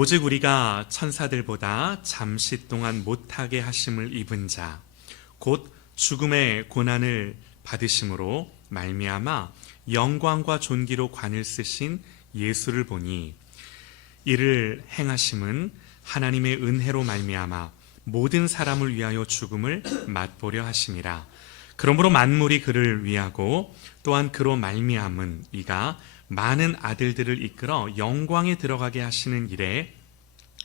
오직 우리가 천사들보다 잠시 동안 못하게 하심을 입은 자, 곧 죽음의 고난을 받으심으로 말미암아 영광과 존귀로 관을 쓰신 예수를 보니 이를 행하심은 하나님의 은혜로 말미암아 모든 사람을 위하여 죽음을 맛보려 하심이라. 그러므로 만물이 그를 위하고 또한 그로 말미암은 이가 많은 아들들을 이끌어 영광에 들어가게 하시는 일에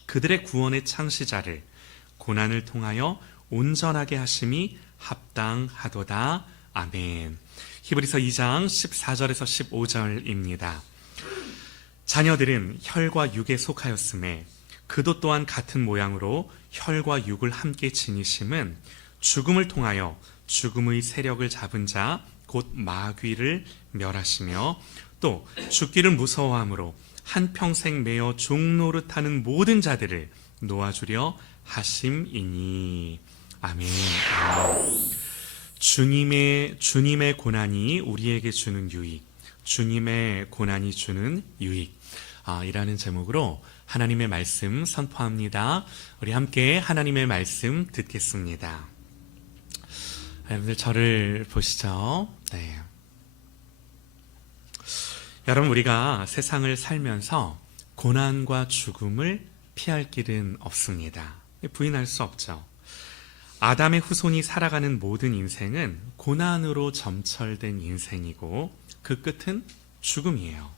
그들의 구원의 창시자를 고난을 통하여 온전하게 하심이 합당하도다. 아멘. 히브리서 2장 14절에서 15절입니다. 자녀들은 혈과 육에 속하였음에 그도 또한 같은 모양으로 혈과 육을 함께 지니심은 죽음을 통하여 죽음의 세력을 잡은 자 곧 마귀를 멸하시며 또 죽기를 무서워함으로 한평생 매어 종노릇하는 모든 자들을 놓아주려 하심이니. 아멘. 주님의 고난이 우리에게 주는 유익, 주님의 고난이 주는 유익, 이라는 제목으로 하나님의 말씀 선포합니다. 우리 함께 하나님의 말씀 듣겠습니다. 여러분들 저를 보시죠. 네. 여러분, 우리가 세상을 살면서 고난과 죽음을 피할 길은 없습니다. 부인할 수 없죠. 아담의 후손이 살아가는 모든 인생은 고난으로 점철된 인생이고 그 끝은 죽음이에요.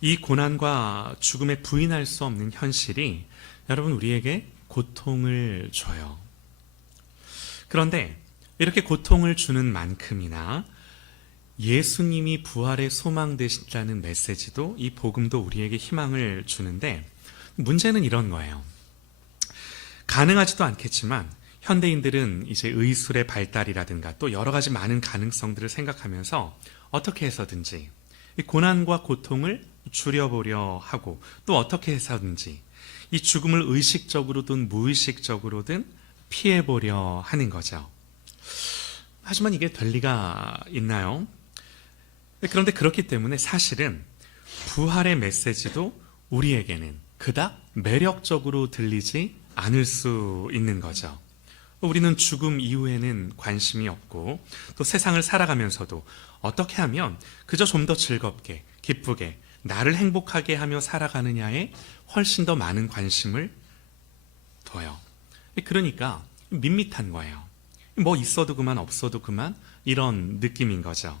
이 고난과 죽음에 부인할 수 없는 현실이 여러분 우리에게 고통을 줘요. 그런데 이렇게 고통을 주는 만큼이나 예수님이 부활의 소망 되신다는 메시지도, 이 복음도 우리에게 희망을 주는데, 문제는 이런 거예요. 가능하지도 않겠지만 현대인들은 이제 의술의 발달이라든가 또 여러 가지 많은 가능성들을 생각하면서 어떻게 해서든지 이 고난과 고통을 줄여보려 하고, 또 어떻게 해서든지 이 죽음을 의식적으로든 무의식적으로든 피해보려 하는 거죠. 하지만 이게 될 리가 있나요? 그런데 그렇기 때문에 사실은 부활의 메시지도 우리에게는 그닥 매력적으로 들리지 않을 수 있는 거죠. 우리는 죽음 이후에는 관심이 없고, 또 세상을 살아가면서도 어떻게 하면 그저 좀 더 즐겁게, 기쁘게, 나를 행복하게 하며 살아가느냐에 훨씬 더 많은 관심을 둬요. 그러니까 밋밋한 거예요. 뭐 있어도 그만, 없어도 그만, 이런 느낌인 거죠.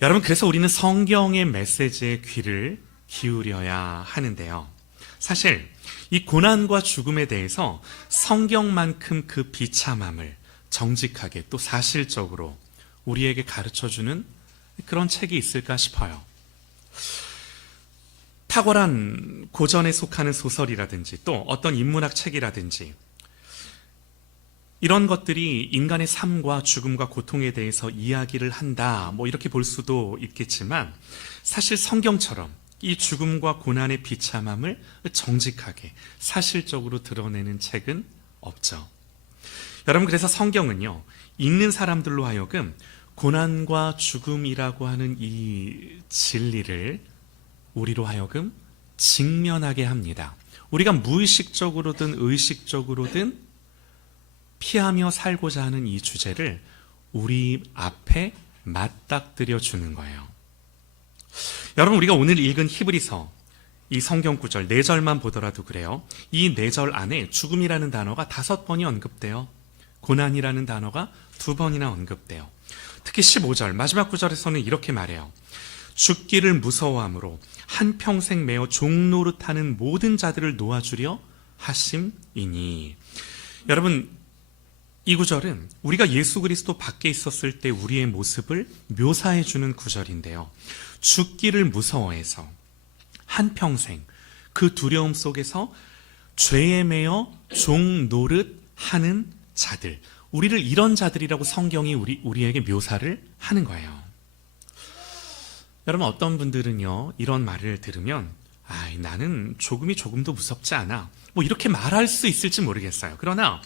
여러분, 그래서 우리는 성경의 메시지에 귀를 기울여야 하는데요. 사실 이 고난과 죽음에 대해서 성경만큼 그 비참함을 정직하게 또 사실적으로 우리에게 가르쳐주는 그런 책이 있을까 싶어요. 탁월한 고전에 속하는 소설이라든지 또 어떤 인문학 책이라든지 이런 것들이 인간의 삶과 죽음과 고통에 대해서 이야기를 한다, 뭐 이렇게 볼 수도 있겠지만, 사실 성경처럼 이 죽음과 고난의 비참함을 정직하게 사실적으로 드러내는 책은 없죠. 여러분, 그래서 성경은요, 읽는 사람들로 하여금 고난과 죽음이라고 하는 이 진리를 우리로 하여금 직면하게 합니다. 우리가 무의식적으로든 의식적으로든 피하며 살고자 하는 이 주제를 우리 앞에 맞닥뜨려 주는 거예요. 여러분, 우리가 오늘 읽은 히브리서 이 성경 구절 4절만 보더라도 그래요. 이 4절 안에 죽음이라는 단어가 5번이 언급돼요. 고난이라는 단어가 2번이나 언급돼요. 특히 15절 마지막 구절에서는 이렇게 말해요. 죽기를 무서워함으로 한평생 매어 종노릇하는 모든 자들을 놓아주려 하심이니. 여러분, 이 구절은 우리가 예수 그리스도 밖에 있었을 때 우리의 모습을 묘사해 주는 구절인데요. 죽기를 무서워해서 한평생 그 두려움 속에서 죄에 매여 종노릇하는 자들, 우리를 이런 자들이라고 성경이 우리에게 묘사를 하는 거예요. 여러분, 어떤 분들은요, 이런 말을 들으면 나는 조금이 조금도 무섭지 않아, 뭐 이렇게 말할 수 있을지 모르겠어요. 그러나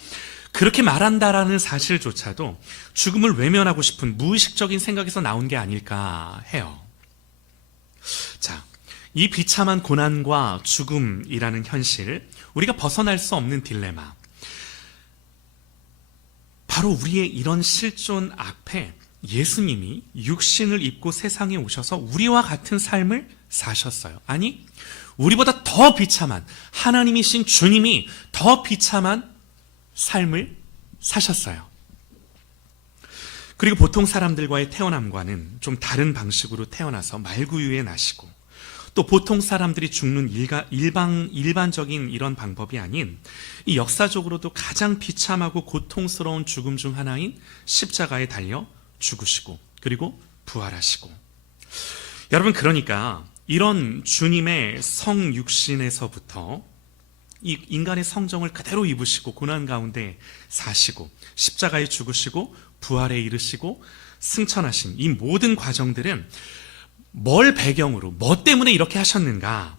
그렇게 말한다라는 사실조차도 죽음을 외면하고 싶은 무의식적인 생각에서 나온 게 아닐까 해요. 자, 이 비참한 고난과 죽음이라는 현실, 우리가 벗어날 수 없는 딜레마, 바로 우리의 이런 실존 앞에 예수님이 육신을 입고 세상에 오셔서 우리와 같은 삶을 사셨어요. 아니, 우리보다 더 비참한, 하나님이신 주님이 더 비참한 삶을 사셨어요. 그리고 보통 사람들과의 태어남과는 좀 다른 방식으로 태어나서 말구유에 나시고, 또 보통 사람들이 죽는 일반적인 이런 방법이 아닌 이 역사적으로도 가장 비참하고 고통스러운 죽음 중 하나인 십자가에 달려 죽으시고 그리고 부활하시고, 여러분, 그러니까 이런 주님의 성육신에서부터 이 인간의 성정을 그대로 입으시고 고난 가운데 사시고 십자가에 죽으시고 부활에 이르시고 승천하신 이 모든 과정들은 뭘 배경으로, 뭐 때문에 이렇게 하셨는가?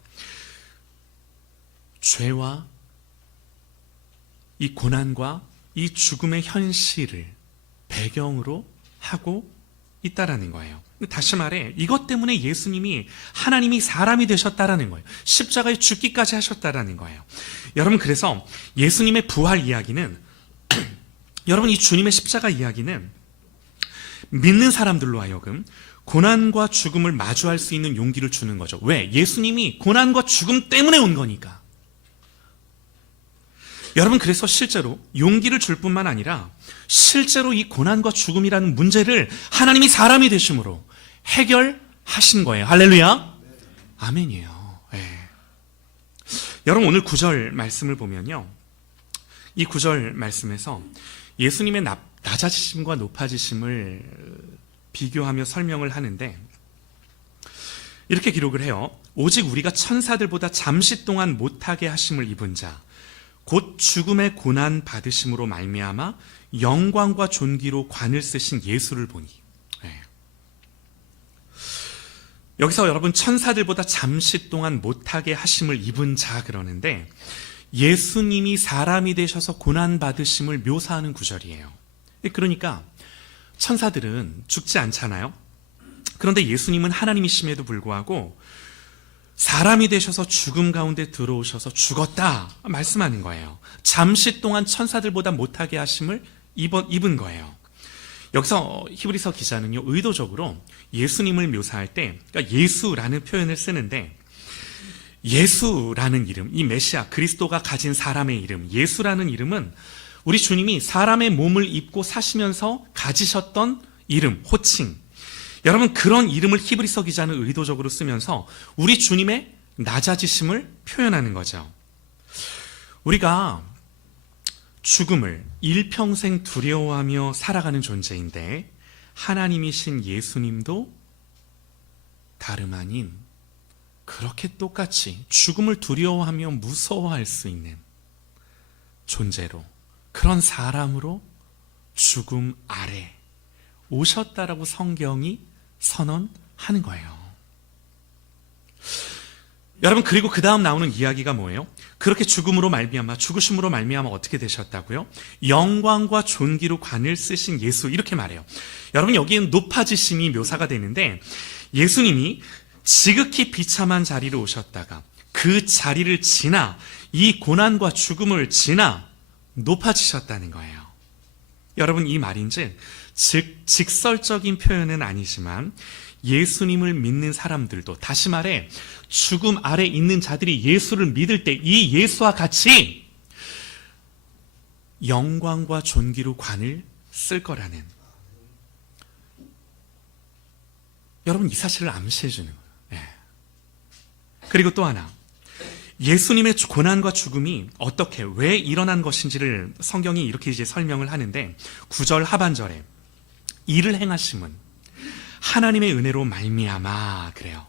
죄와 이 고난과 이 죽음의 현실을 배경으로 하고 있다라는 거예요. 다시 말해, 이것 때문에 예수님이 하나님이 사람이 되셨다라는 거예요. 십자가에 죽기까지 하셨다라는 거예요. 여러분, 그래서 예수님의 부활 이야기는 여러분, 이 주님의 십자가 이야기는 믿는 사람들로 하여금 고난과 죽음을 마주할 수 있는 용기를 주는 거죠. 왜? 예수님이 고난과 죽음 때문에 온 거니까. 여러분, 그래서 실제로 용기를 줄 뿐만 아니라 실제로 이 고난과 죽음이라는 문제를 하나님이 사람이 되심으로 해결하신 거예요. 할렐루야. 아멘이에요. 네. 여러분, 오늘 9절 말씀을 보면요, 이 9절 말씀에서 예수님의 낮아지심과 높아지심을 비교하며 설명을 하는데 이렇게 기록을 해요. 오직 우리가 천사들보다 잠시 동안 못하게 하심을 입은 자, 곧 죽음의 고난 받으심으로 말미암아 영광과 존귀로 관을 쓰신 예수를 보니. 네. 여기서 여러분, 천사들보다 잠시 동안 못하게 하심을 입은 자 그러는데 예수님이 사람이 되셔서 고난 받으심을 묘사하는 구절이에요. 그러니까 천사들은 죽지 않잖아요. 그런데 예수님은 하나님이심에도 불구하고 사람이 되셔서 죽음 가운데 들어오셔서 죽었다 말씀하는 거예요. 잠시 동안 천사들보다 못하게 하심을 입은 거예요. 여기서 히브리서 기자는요, 의도적으로 예수님을 묘사할 때 그러니까 예수라는 표현을 쓰는데, 예수라는 이름, 이 메시아 그리스도가 가진 사람의 이름, 예수라는 이름은 우리 주님이 사람의 몸을 입고 사시면서 가지셨던 이름, 호칭. 여러분, 그런 이름을 히브리서 기자는 의도적으로 쓰면서 우리 주님의 낮아지심을 표현하는 거죠. 우리가 죽음을 일평생 두려워하며 살아가는 존재인데 하나님이신 예수님도 다름 아닌 그렇게 똑같이 죽음을 두려워하며 무서워할 수 있는 존재로, 그런 사람으로 죽음 아래 오셨다라고 성경이 선언하는 거예요. 여러분, 그리고 그 다음 나오는 이야기가 뭐예요? 그렇게 죽음으로 말미암아, 죽으심으로 말미암아 어떻게 되셨다고요? 영광과 존귀로 관을 쓰신 예수, 이렇게 말해요. 여러분, 여기엔 높아지심이 묘사가 되는데 예수님이 지극히 비참한 자리로 오셨다가 그 자리를 지나 이 고난과 죽음을 지나 높아지셨다는 거예요. 여러분, 이 말인즉 직설적인 표현은 아니지만 예수님을 믿는 사람들도, 다시 말해 죽음 아래 있는 자들이 예수를 믿을 때 이 예수와 같이 영광과 존귀로 관을 쓸 거라는, 여러분, 이 사실을 암시해 주는 거예요. 그리고 또 하나, 예수님의 고난과 죽음이 어떻게, 왜 일어난 것인지를 성경이 이렇게 이제 설명을 하는데 9절 하반절에 이를 행하심은 하나님의 은혜로 말미암아 그래요.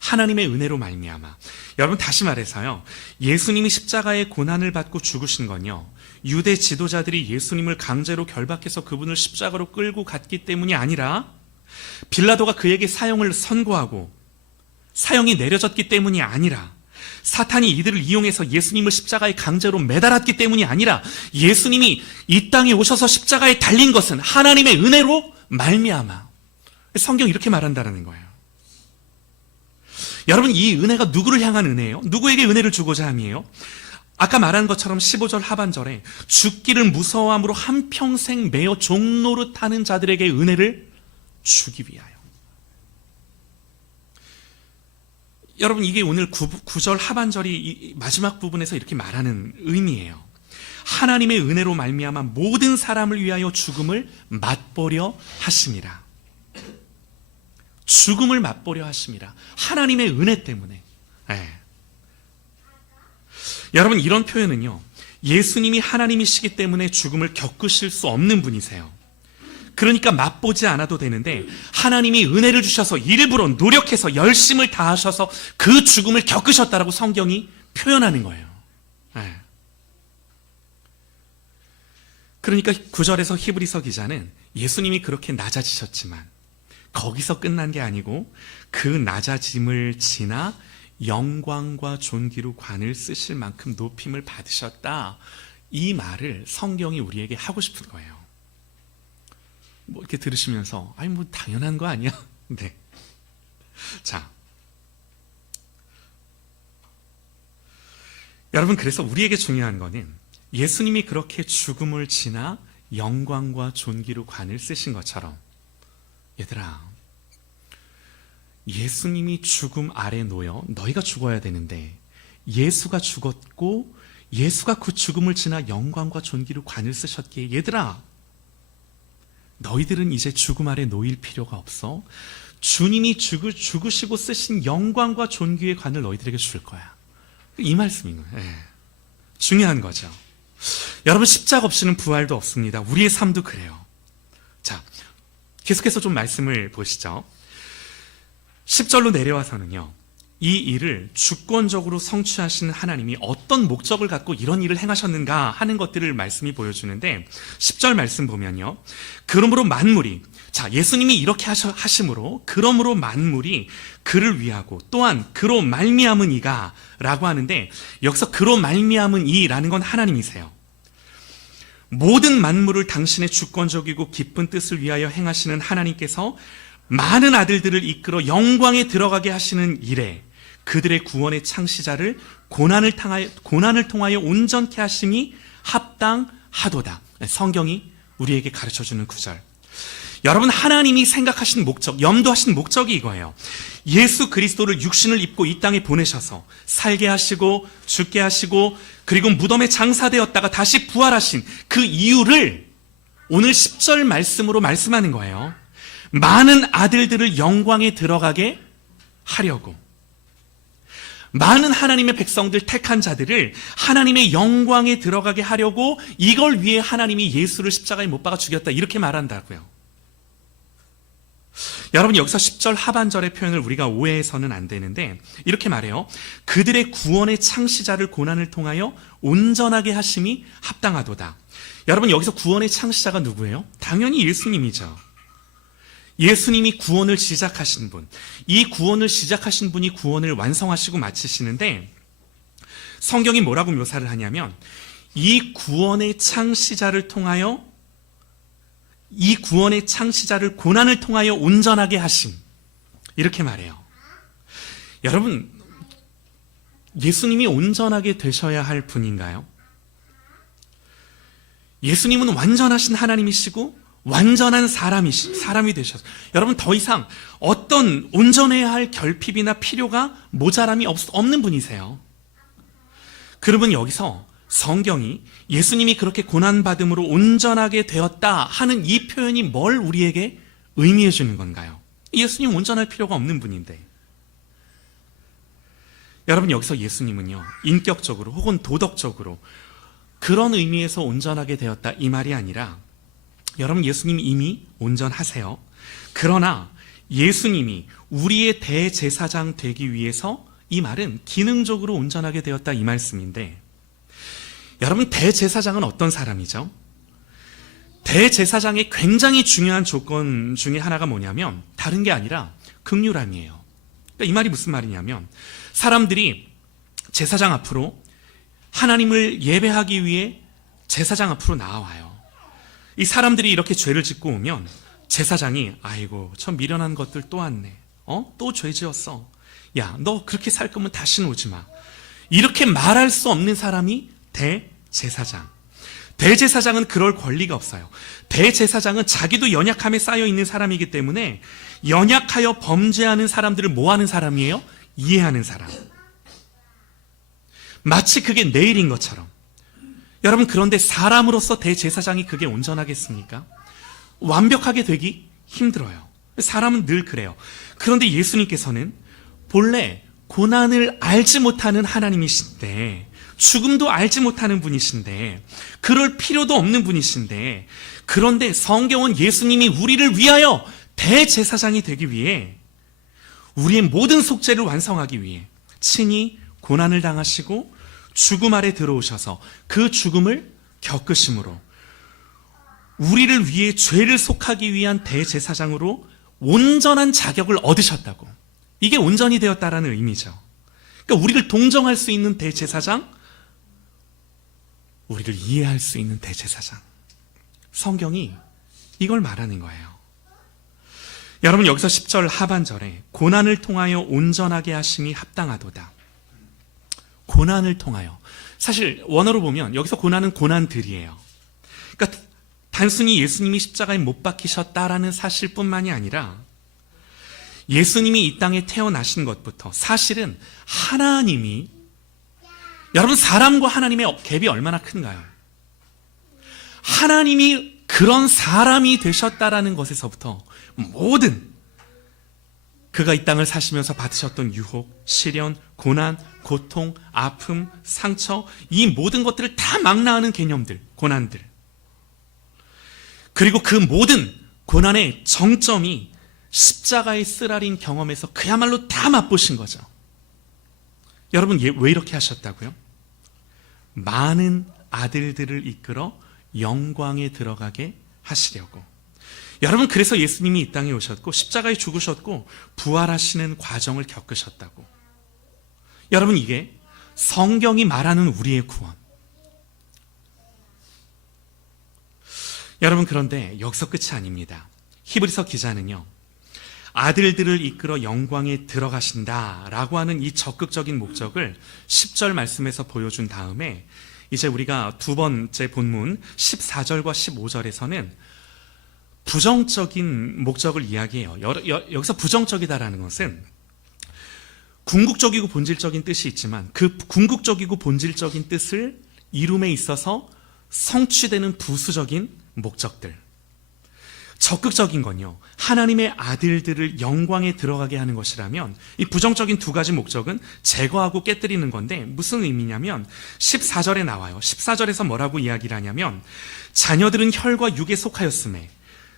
하나님의 은혜로 말미암아. 여러분, 다시 말해서요, 예수님이 십자가의 고난을 받고 죽으신 건요, 유대 지도자들이 예수님을 강제로 결박해서 그분을 십자가로 끌고 갔기 때문이 아니라 빌라도가 그에게 사형을 선고하고 사형이 내려졌기 때문이 아니라 사탄이 이들을 이용해서 예수님을 십자가에 강제로 매달았기 때문이 아니라 예수님이 이 땅에 오셔서 십자가에 달린 것은 하나님의 은혜로 말미암아. 성경이 이렇게 말한다는 거예요. 여러분, 이 은혜가 누구를 향한 은혜예요? 누구에게 은혜를 주고자 함이에요? 아까 말한 것처럼 15절 하반절에 죽기를 무서워함으로 한평생 매어 종노릇하는 자들에게 은혜를 주기 위하여. 여러분, 이게 오늘 9절 하반절이 이 마지막 부분에서 이렇게 말하는 의미예요. 하나님의 은혜로 말미암아 모든 사람을 위하여 죽음을 맛보려 하심이라. 죽음을 맛보려 하심이라. 하나님의 은혜 때문에. 여러분, 이런 표현은요, 예수님이 하나님이시기 때문에 죽음을 겪으실 수 없는 분이세요. 그러니까 맛보지 않아도 되는데 하나님이 은혜를 주셔서 일부러 노력해서 열심을 다하셔서 그 죽음을 겪으셨다라고 성경이 표현하는 거예요. 그러니까 9절에서 히브리서 기자는 예수님이 그렇게 낮아지셨지만 거기서 끝난 게 아니고 그 낮아짐을 지나 영광과 존귀로 관을 쓰실 만큼 높임을 받으셨다. 이 말을 성경이 우리에게 하고 싶은 거예요. 뭐 이렇게 들으시면서 아니 뭐 당연한 거 아니야? 네. 자, 여러분, 그래서 우리에게 중요한 거는 예수님이 그렇게 죽음을 지나 영광과 존귀로 관을 쓰신 것처럼, 얘들아, 예수님이 죽음 아래 놓여 너희가 죽어야 되는데 예수가 죽었고 예수가 그 죽음을 지나 영광과 존귀로 관을 쓰셨기에 얘들아, 너희들은 이제 죽음 아래 놓일 필요가 없어. 주님이 죽으시고 쓰신 영광과 존귀의 관을 너희들에게 줄 거야. 이 말씀인 거예요. 중요한 거죠. 여러분, 십자가 없이는 부활도 없습니다. 우리의 삶도 그래요. 자, 계속해서 좀 말씀을 보시죠. 10절로 내려와서는요, 이 일을 주권적으로 성취하시는 하나님이 어떤 목적을 갖고 이런 일을 행하셨는가 하는 것들을 말씀이 보여주는데, 10절 말씀 보면요, 그러므로 만물이, 자, 예수님이 이렇게 하심으로 그러므로 만물이 그를 위하고 또한 그로 말미암은 이가 라고 하는데, 여기서 그로 말미암은 이라는 건 하나님이세요. 모든 만물을 당신의 주권적이고 깊은 뜻을 위하여 행하시는 하나님께서 많은 아들들을 이끌어 영광에 들어가게 하시는 일에 그들의 구원의 창시자를 고난을 통하여 온전케 하심이 합당하도다. 성경이 우리에게 가르쳐주는 구절. 여러분, 하나님이 생각하신 목적, 염두하신 목적이 이거예요. 예수 그리스도를 육신을 입고 이 땅에 보내셔서 살게 하시고 죽게 하시고 그리고 무덤에 장사되었다가 다시 부활하신 그 이유를 오늘 10절 말씀으로 말씀하는 거예요. 많은 아들들을 영광에 들어가게 하려고. 많은 하나님의 백성들, 택한 자들을 하나님의 영광에 들어가게 하려고, 이걸 위해 하나님이 예수를 십자가에 못 박아 죽였다, 이렇게 말한다고요. 여러분, 여기서 10절 하반절의 표현을 우리가 오해해서는 안 되는데 이렇게 말해요. 그들의 구원의 창시자를 고난을 통하여 온전하게 하심이 합당하도다. 여러분, 여기서 구원의 창시자가 누구예요? 당연히 예수님이죠. 예수님이 구원을 시작하신 분, 이 구원을 시작하신 분이 구원을 완성하시고 마치시는데, 성경이 뭐라고 묘사를 하냐면 이 구원의 창시자를 고난을 통하여 온전하게 하심, 이렇게 말해요. 여러분, 예수님이 온전하게 되셔야 할 분인가요? 예수님은 완전하신 하나님이시고 완전한 사람이 되셔서, 여러분, 더 이상 어떤 온전해야 할 결핍이나 필요가 모자람이 없는 분이세요. 그러면 여기서 성경이 예수님이 그렇게 고난받음으로 온전하게 되었다 하는 이 표현이 뭘 우리에게 의미해 주는 건가요? 예수님 온전할 필요가 없는 분인데. 여러분, 여기서 예수님은요, 인격적으로 혹은 도덕적으로 그런 의미에서 온전하게 되었다, 이 말이 아니라, 여러분, 예수님이 이미 온전하세요. 그러나 예수님이 우리의 대제사장 되기 위해서, 이 말은 기능적으로 온전하게 되었다, 이 말씀인데, 여러분, 대제사장은 어떤 사람이죠? 대제사장의 굉장히 중요한 조건 중에 하나가 뭐냐면 다른 게 아니라 긍휼함이에요. 그러니까 이 말이 무슨 말이냐면, 사람들이 제사장 앞으로 하나님을 예배하기 위해 제사장 앞으로 나와요. 이 사람들이 이렇게 죄를 짓고 오면 제사장이, 아이고 저 미련한 것들 또 왔네, 또 죄 지었어, 야, 너 그렇게 살 거면 다시는 오지 마. 이렇게 말할 수 없는 사람이 대제사장. 대제사장은 그럴 권리가 없어요. 대제사장은 자기도 연약함에 쌓여 있는 사람이기 때문에 연약하여 범죄하는 사람들을 뭐 하는 사람이에요? 이해하는 사람. 마치 그게 내일인 것처럼. 여러분, 그런데 사람으로서 대제사장이 그게 온전하겠습니까? 완벽하게 되기 힘들어요. 사람은 늘 그래요. 그런데 예수님께서는 본래 고난을 알지 못하는 하나님이신데, 죽음도 알지 못하는 분이신데, 그럴 필요도 없는 분이신데, 그런데 성경은 예수님이 우리를 위하여 대제사장이 되기 위해, 우리의 모든 속죄를 완성하기 위해 친히 고난을 당하시고 죽음 아래 들어오셔서 그 죽음을 겪으심으로 우리를 위해 죄를 속하기 위한 대제사장으로 온전한 자격을 얻으셨다고. 이게 온전히 되었다라는 의미죠. 그러니까 우리를 동정할 수 있는 대제사장, 우리를 이해할 수 있는 대제사장. 성경이 이걸 말하는 거예요. 여러분, 여기서 10절 하반절에 고난을 통하여 온전하게 하심이 합당하도다. 고난을 통하여. 사실 원어로 보면 여기서 고난은 고난들이에요. 그러니까 단순히 예수님이 십자가에 못 박히셨다라는 사실뿐만이 아니라 예수님이 이 땅에 태어나신 것부터 사실은 하나님이, 여러분, 사람과 하나님의 갭이 얼마나 큰가요? 하나님이 그런 사람이 되셨다라는 것에서부터 모든 그가 이 땅을 사시면서 받으셨던 유혹, 시련, 고난, 고통, 아픔, 상처, 이 모든 것들을 다 망라하는 개념들, 고난들. 그리고 그 모든 고난의 정점이 십자가의 쓰라린 경험에서 그야말로 다 맛보신 거죠. 여러분, 왜 이렇게 하셨다고요? 많은 아들들을 이끌어 영광에 들어가게 하시려고. 여러분, 그래서 예수님이 이 땅에 오셨고 십자가에 죽으셨고 부활하시는 과정을 겪으셨다고. 여러분, 이게 성경이 말하는 우리의 구원. 여러분, 그런데 여기서 끝이 아닙니다. 히브리서 기자는요, 아들들을 이끌어 영광에 들어가신다라고 하는 이 적극적인 목적을 10절 말씀에서 보여준 다음에 이제 우리가 두 번째 본문 14절과 15절에서는 부정적인 목적을 이야기해요. 여기서 부정적이다라는 것은 궁극적이고 본질적인 뜻이 있지만 그 궁극적이고 본질적인 뜻을 이룸에 있어서 성취되는 부수적인 목적들. 적극적인 건요, 하나님의 아들들을 영광에 들어가게 하는 것이라면 이 부정적인 두 가지 목적은 제거하고 깨뜨리는 건데 무슨 의미냐면 14절에 나와요. 14절에서 뭐라고 이야기를 하냐면 자녀들은 혈과 육에 속하였음에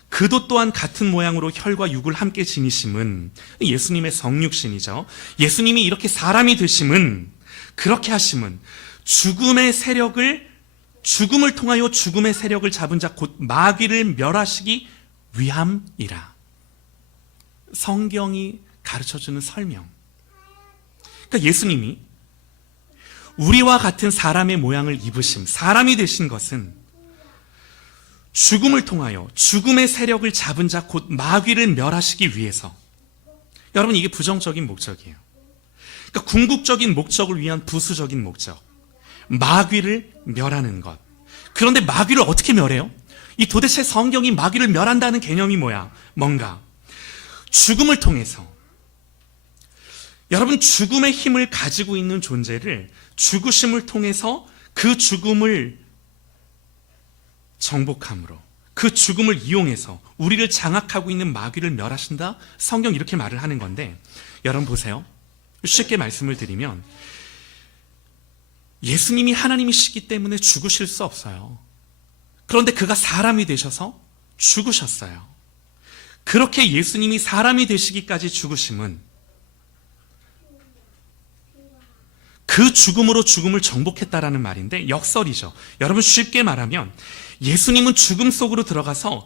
그도 또한 같은 모양으로 혈과 육을 함께 지니심은 예수님의 성육신이죠. 예수님이 이렇게 사람이 되심은, 그렇게 하심은 죽음을 통하여 죽음의 세력을 잡은 자 곧 마귀를 멸하시기 위함이라. 성경이 가르쳐주는 설명. 그러니까 예수님이 우리와 같은 사람의 모양을 입으심, 사람이 되신 것은 죽음을 통하여 죽음의 세력을 잡은 자 곧 마귀를 멸하시기 위해서. 여러분, 이게 부정적인 목적이에요. 그러니까 궁극적인 목적을 위한 부수적인 목적, 마귀를 멸하는 것. 그런데 마귀를 어떻게 멸해요? 이 도대체 성경이 마귀를 멸한다는 개념이 뭔가 죽음을 통해서. 여러분, 죽음의 힘을 가지고 있는 존재를 죽으심을 통해서 그 죽음을 정복함으로, 그 죽음을 이용해서 우리를 장악하고 있는 마귀를 멸하신다? 성경 이렇게 말을 하는 건데, 여러분 보세요. 쉽게 말씀을 드리면 예수님이 하나님이시기 때문에 죽으실 수 없어요. 그런데 그가 사람이 되셔서 죽으셨어요. 그렇게 예수님이 사람이 되시기까지 죽으심은 그 죽음으로 죽음을 정복했다라는 말인데 역설이죠. 여러분, 쉽게 말하면 예수님은 죽음 속으로 들어가서,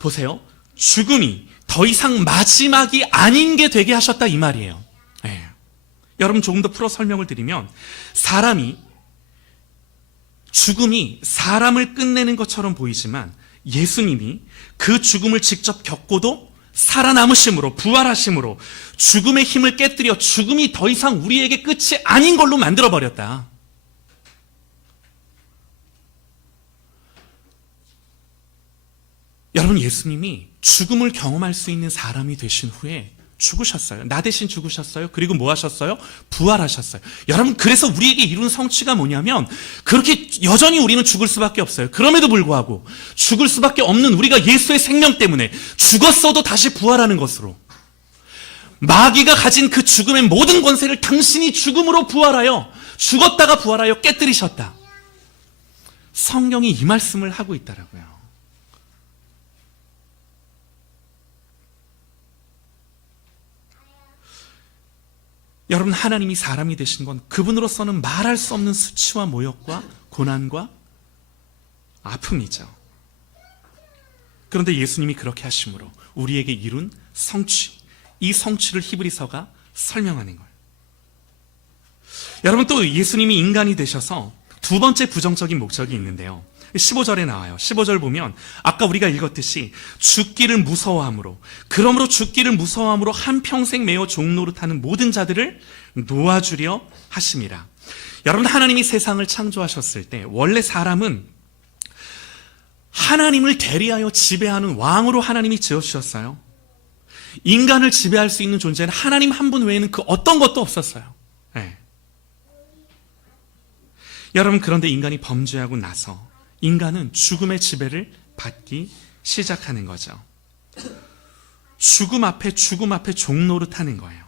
보세요, 죽음이 더 이상 마지막이 아닌 게 되게 하셨다, 이 말이에요. 네. 여러분, 조금 더 풀어 설명을 드리면 죽음이 사람을 끝내는 것처럼 보이지만 예수님이 그 죽음을 직접 겪고도 살아남으심으로, 부활하심으로 죽음의 힘을 깨뜨려 죽음이 더 이상 우리에게 끝이 아닌 걸로 만들어버렸다. 여러분, 예수님이 죽음을 경험할 수 있는 사람이 되신 후에 죽으셨어요. 나 대신 죽으셨어요. 그리고 뭐 하셨어요? 부활하셨어요. 여러분, 그래서 우리에게 이룬 성취가 뭐냐면 그렇게 여전히 우리는 죽을 수밖에 없어요. 그럼에도 불구하고 죽을 수밖에 없는 우리가 예수의 생명 때문에 죽었어도 다시 부활하는 것으로, 마귀가 가진 그 죽음의 모든 권세를 당신이 죽음으로 부활하여, 죽었다가 부활하여 깨뜨리셨다. 성경이 이 말씀을 하고 있더라고요. 여러분, 하나님이 사람이 되신 건 그분으로서는 말할 수 없는 수치와 모욕과 고난과 아픔이죠. 그런데 예수님이 그렇게 하심으로 우리에게 이룬 성취, 이 성취를 히브리서가 설명하는 거예요. 여러분, 또 예수님이 인간이 되셔서 두 번째 부정적인 목적이 있는데요. 15절에 나와요. 15절 보면 아까 우리가 읽었듯이 죽기를 무서워함으로, 그러므로 죽기를 무서워함으로 한평생 매어 종노릇하는 모든 자들을 놓아주려 하심이라. 여러분, 하나님이 세상을 창조하셨을 때 원래 사람은 하나님을 대리하여 지배하는 왕으로 하나님이 지어주셨어요. 인간을 지배할 수 있는 존재는 하나님 한 분 외에는 그 어떤 것도 없었어요. 네. 여러분, 그런데 인간이 범죄하고 나서 인간은 죽음의 지배를 받기 시작하는 거죠. 죽음 앞에 종노릇하는 거예요.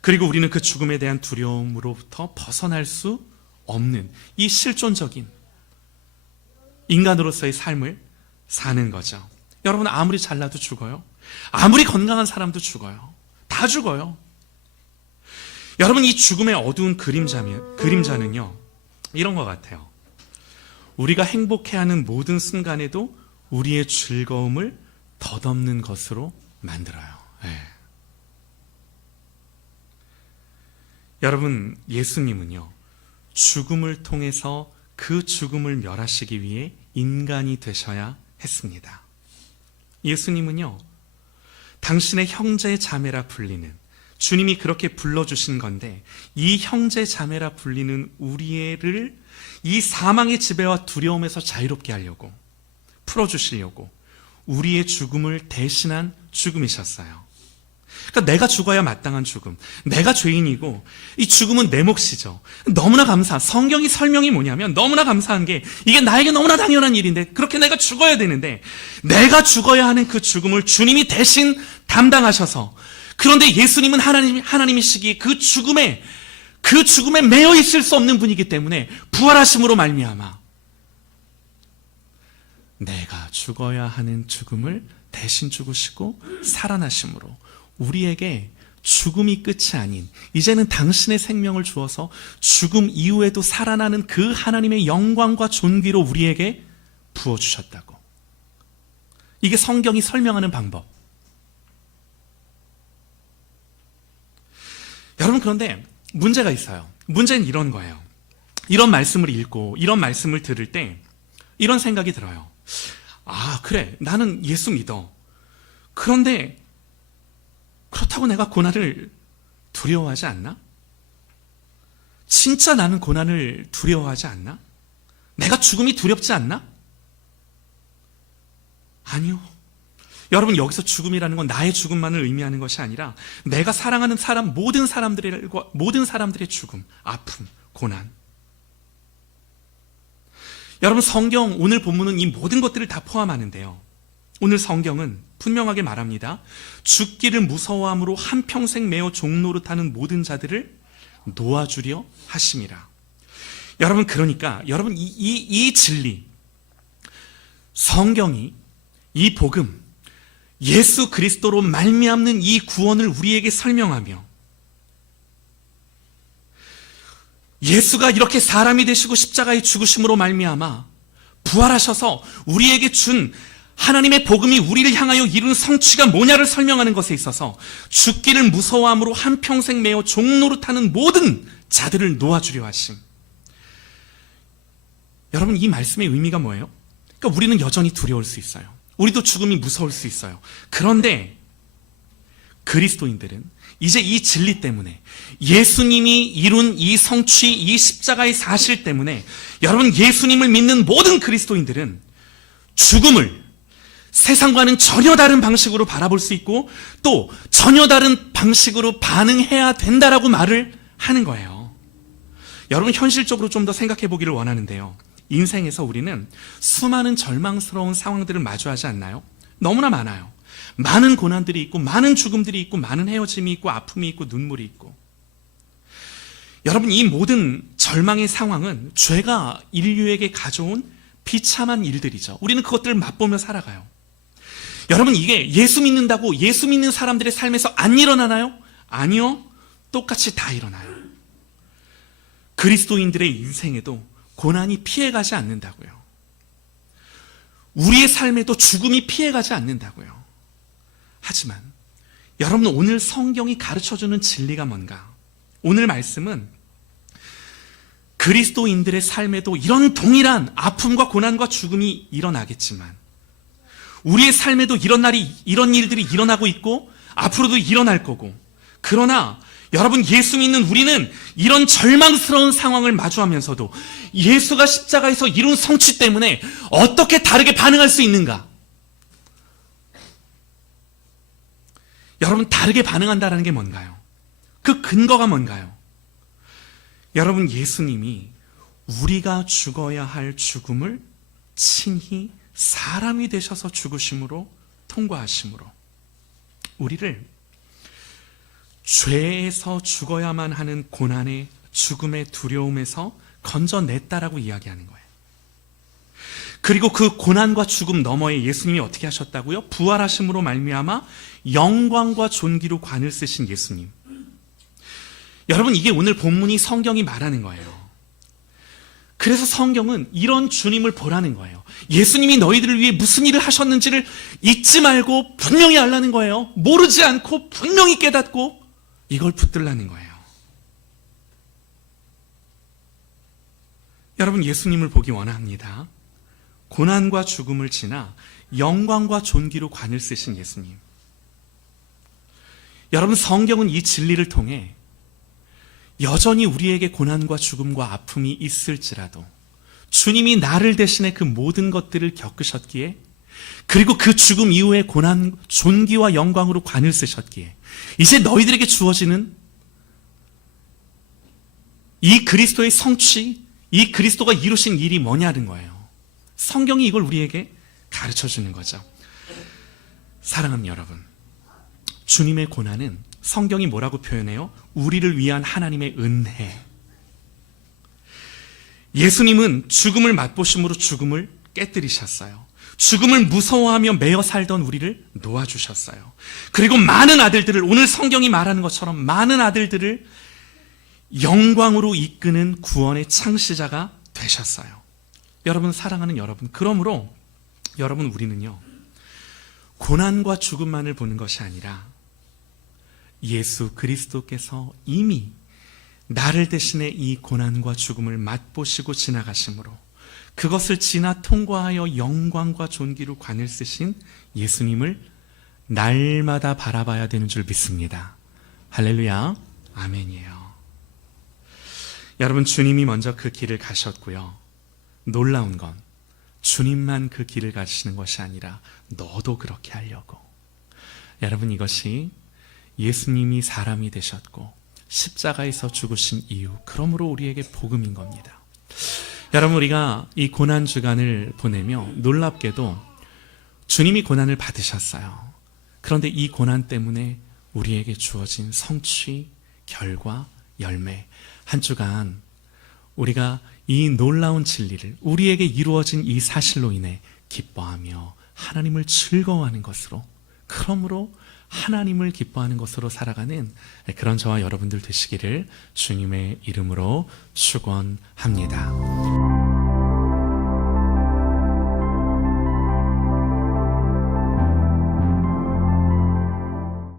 그리고 우리는 그 죽음에 대한 두려움으로부터 벗어날 수 없는 이 실존적인 인간으로서의 삶을 사는 거죠. 여러분, 아무리 잘나도 죽어요. 아무리 건강한 사람도 죽어요. 다 죽어요. 여러분, 이 죽음의 어두운 그림자는요, 이런 것 같아요. 우리가 행복해하는 모든 순간에도 우리의 즐거움을 덧없는 것으로 만들어요. 네. 여러분, 예수님은요, 죽음을 통해서 그 죽음을 멸하시기 위해 인간이 되셔야 했습니다. 예수님은요, 당신의 형제 자매라 불리는, 주님이 그렇게 불러주신 건데, 이 형제 자매라 불리는 우리를 이 사망의 지배와 두려움에서 자유롭게 하려고, 풀어주시려고 우리의 죽음을 대신한 죽음이셨어요. 그러니까 내가 죽어야 마땅한 죽음, 내가 죄인이고 이 죽음은 내 몫이죠. 너무나 성경이 설명이 뭐냐면 너무나 감사한 게, 이게 나에게 너무나 당연한 일인데 그렇게 내가 죽어야 되는데, 내가 죽어야 하는 그 죽음을 주님이 대신 담당하셔서, 그런데 예수님은 하나님이시기에 그 죽음에 매여 있을 수 없는 분이기 때문에 부활하심으로 말미암아 내가 죽어야 하는 죽음을 대신 죽으시고 살아나심으로 우리에게 죽음이 끝이 아닌, 이제는 당신의 생명을 주어서 죽음 이후에도 살아나는 그 하나님의 영광과 존귀로 우리에게 부어주셨다고. 이게 성경이 설명하는 방법. 여러분, 그런데 문제가 있어요. 문제는 이런 거예요. 이런 말씀을 읽고 이런 말씀을 들을 때 이런 생각이 들어요. 아, 그래, 나는 예수 믿어. 그런데 그렇다고 내가 고난을 두려워하지 않나? 진짜 나는 고난을 두려워하지 않나? 내가 죽음이 두렵지 않나? 아니요. 여러분, 여기서 죽음이라는 건 나의 죽음만을 의미하는 것이 아니라 내가 사랑하는 모든 사람들의 죽음, 아픔, 고난. 여러분, 성경 오늘 본문은 이 모든 것들을 다 포함하는데요. 오늘 성경은 분명하게 말합니다. 죽기를 무서워함으로 한평생 매어 종노릇하는 모든 자들을 놓아주려 하심이라. 여러분, 그러니까 여러분, 이 진리, 성경이, 이 복음, 예수 그리스도로 말미암는 이 구원을 우리에게 설명하며, 예수가 이렇게 사람이 되시고 십자가의 죽으심으로 말미암아 부활하셔서 우리에게 준 하나님의 복음이 우리를 향하여 이룬 성취가 뭐냐를 설명하는 것에 있어서 죽기를 무서워함으로 한평생 매어 종노릇하는 모든 자들을 놓아주려 하심. 여러분, 이 말씀의 의미가 뭐예요? 그러니까 우리는 여전히 두려울 수 있어요. 우리도 죽음이 무서울 수 있어요. 그런데 그리스도인들은 이제 이 진리 때문에, 예수님이 이룬 이 성취, 이 십자가의 사실 때문에, 여러분, 예수님을 믿는 모든 그리스도인들은 죽음을 세상과는 전혀 다른 방식으로 바라볼 수 있고, 또 전혀 다른 방식으로 반응해야 된다라고 말을 하는 거예요. 여러분, 현실적으로 좀 더 생각해 보기를 원하는데요. 인생에서 우리는 수많은 절망스러운 상황들을 마주하지 않나요? 너무나 많아요. 많은 고난들이 있고, 많은 죽음들이 있고, 많은 헤어짐이 있고, 아픔이 있고, 눈물이 있고. 여러분, 이 모든 절망의 상황은 죄가 인류에게 가져온 비참한 일들이죠. 우리는 그것들을 맛보며 살아가요. 여러분, 이게 예수 믿는다고 예수 믿는 사람들의 삶에서 안 일어나나요? 아니요. 똑같이 다 일어나요. 그리스도인들의 인생에도 고난이 피해가지 않는다고요. 우리의 삶에도 죽음이 피해가지 않는다고요. 하지만 여러분, 오늘 성경이 가르쳐주는 진리가 뭔가? 오늘 말씀은 그리스도인들의 삶에도 이런 동일한 아픔과 고난과 죽음이 일어나겠지만, 우리의 삶에도 이런 일들이 일어나고 있고 앞으로도 일어날 거고, 그러나 여러분, 예수 믿는 우리는 이런 절망스러운 상황을 마주하면서도 예수가 십자가에서 이룬 성취 때문에 어떻게 다르게 반응할 수 있는가? 여러분, 다르게 반응한다는 게 뭔가요? 그 근거가 뭔가요? 여러분, 예수님이 우리가 죽어야 할 죽음을 친히 사람이 되셔서 죽으심으로, 통과하심으로 우리를 죄에서 죽어야만 하는 고난의, 죽음의 두려움에서 건져냈다라고 이야기하는 거예요. 그리고 그 고난과 죽음 너머에 예수님이 어떻게 하셨다고요? 부활하심으로 말미암아 영광과 존귀로 관을 쓰신 예수님. 여러분, 이게 오늘 본문이 성경이 말하는 거예요. 그래서 성경은 이런 주님을 보라는 거예요. 예수님이 너희들을 위해 무슨 일을 하셨는지를 잊지 말고 분명히 알라는 거예요. 모르지 않고 분명히 깨닫고 이걸 붙들라는 거예요. 여러분, 예수님을 보기 원합니다. 고난과 죽음을 지나 영광과 존귀로 관을 쓰신 예수님. 여러분, 성경은 이 진리를 통해 여전히 우리에게 고난과 죽음과 아픔이 있을지라도 주님이 나를 대신해 그 모든 것들을 겪으셨기에, 그리고 그 죽음 이후에 고난, 존귀와 영광으로 관을 쓰셨기에 이제 너희들에게 주어지는 이 그리스도의 성취, 이 그리스도가 이루신 일이 뭐냐는 거예요. 성경이 이걸 우리에게 가르쳐 주는 거죠. 사랑하는 여러분, 주님의 고난은 성경이 뭐라고 표현해요? 우리를 위한 하나님의 은혜. 예수님은 죽음을 맛보심으로 죽음을 깨뜨리셨어요. 죽음을 무서워하며 매어 살던 우리를 놓아주셨어요. 그리고 많은 아들들을, 오늘 성경이 말하는 것처럼 많은 아들들을 영광으로 이끄는 구원의 창시자가 되셨어요. 여러분, 사랑하는 여러분, 그러므로 여러분, 우리는요, 고난과 죽음만을 보는 것이 아니라 예수 그리스도께서 이미 나를 대신해 이 고난과 죽음을 맛보시고 지나가심으로 그것을 지나 통과하여 영광과 존귀로 관을 쓰신 예수님을 날마다 바라봐야 되는 줄 믿습니다. 할렐루야, 아멘이에요. 여러분, 주님이 먼저 그 길을 가셨고요. 놀라운 건 주님만 그 길을 가시는 것이 아니라 너도 그렇게 하려고. 여러분, 이것이 예수님이 사람이 되셨고 십자가에서 죽으신 이유, 그러므로 우리에게 복음인 겁니다. 여러분, 우리가 이 고난 주간을 보내며 놀랍게도 주님이 고난을 받으셨어요. 그런데 이 고난 때문에 우리에게 주어진 성취, 결과, 열매, 한 주간 우리가 이 놀라운 진리를, 우리에게 이루어진 이 사실로 인해 기뻐하며 하나님을 즐거워하는 것으로, 그러므로 하나님을 기뻐하는 것으로 살아가는 그런 저와 여러분들 되시기를 주님의 이름으로 축원합니다.